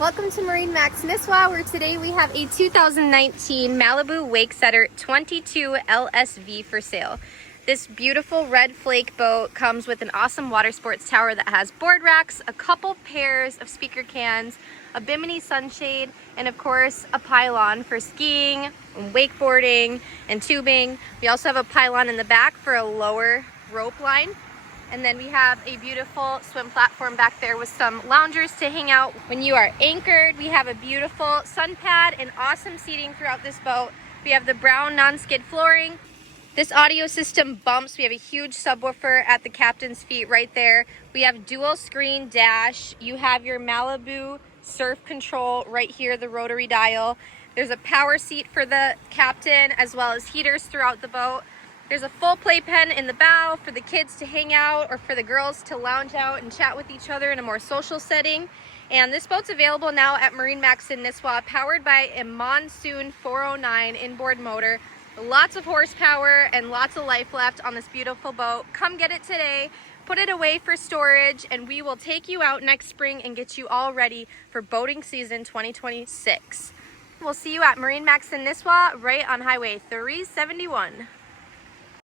Welcome to MarineMax Nisswa, where today we have a 2019 Malibu Wakesetter 22 LSV for sale. This beautiful red flake boat comes with an awesome water sports tower that has board racks, a couple pairs of speaker cans, a bimini sunshade, and of course a pylon for skiing, and wakeboarding, and tubing. We also have a pylon in the back for a lower rope line. And then we have a beautiful swim platform back there with some loungers to hang out when you are anchored. We have a beautiful sun pad and awesome seating throughout this boat. We have the brown non-skid flooring. This audio system bumps. We have a huge subwoofer at the captain's feet right there. We have dual screen dash. You have your Malibu surf control right here, the rotary dial. There's a power seat for the captain as well as heaters throughout the boat. There's a full playpen in the bow for the kids to hang out or for the girls to lounge out and chat with each other in a more social setting. And this boat's available now at MarineMax in Nisswa, powered by a Monsoon 409 inboard motor. Lots of horsepower and lots of life left on this beautiful boat. Come get it today, put it away for storage, and we will take you out next spring and get you all ready for boating season 2026. We'll see you at MarineMax in Nisswa, right on Highway 371.